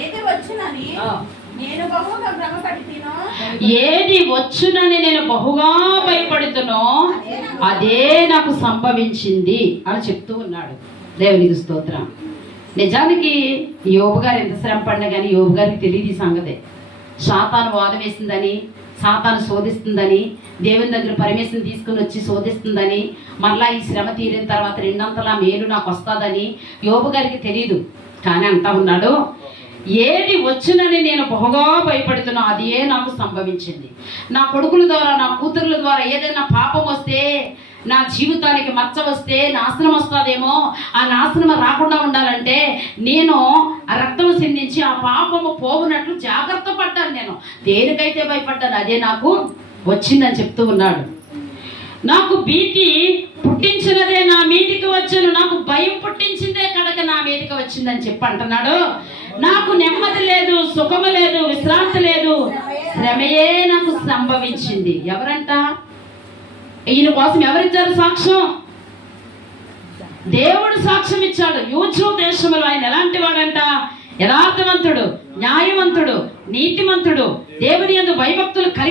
ఏది వచ్చునని నేను బహుగా భ్రమపడితినో, ఏది వచ్చునని నేను బహుగా భయపడుతునో అదే నాకు సంభవించింది అని చెప్తూ ఉన్నాడు. దేవునికి స్తోత్రం. నిజానికి యోబు గారు ఎంత శ్రమ పడినా కానీ యోబు గారికి తెలియదు ఈ సంగతే. సాతాను వాదం వేసిందని, సాతాను శోధిస్తుందని, దేవుని దగ్గర పరమేశ్వరుని తీసుకుని వచ్చి శోధిస్తుందని, మళ్ళీ ఈ శ్రమ తీరిన తర్వాత రెండంతలా మేలు నాకు వస్తుందని యోబు గారికి తెలియదు. కానీ అంటా ఉన్నాడు, ఏది వచ్చునని నేను బహుగా భయపడుతున్నా అదే నాకు సంభవించింది. నా కొడుకుల ద్వారా, నా కూతురుల ద్వారా ఏదైనా పాపం వస్తే, నా జీవితానికి మచ్చ వస్తే, నాశనం వస్తుందేమో, ఆ నాశనం రాకుండా ఉండాలంటే నేను ఆ రక్తం సిందించి ఆ పాపము పోవునట్లు జాగ్రత్త పడ్డాను. నేను దేనికైతే భయపడ్డాను అదే నాకు వచ్చిందని చెప్తూ ఉన్నాడు. నాకు భీతి పుట్టించినదే నా మీదికి వచ్చాను, నాకు భయం పుట్టించిందే కనుక నా మీదికి వచ్చిందని చెప్పి అంటున్నాడు. నాకు నెమ్మది లేదు, సుఖము లేదు, విశ్రాంతి లేదు, శ్రమయే నాకు సంభవించింది. ఎవరంట? ఈయన కోసం ఎవరిచ్చారు సాక్ష్యం? దేవుడు సాక్ష్యం ఇచ్చాడు. యూచు దేశంలో ఆయన ఎలాంటి వాడంట? యథార్థవంతుడు, న్యాయవంతుడు, నీతిమంతుడు, దేవుని యందు భయభక్తులు కలిగి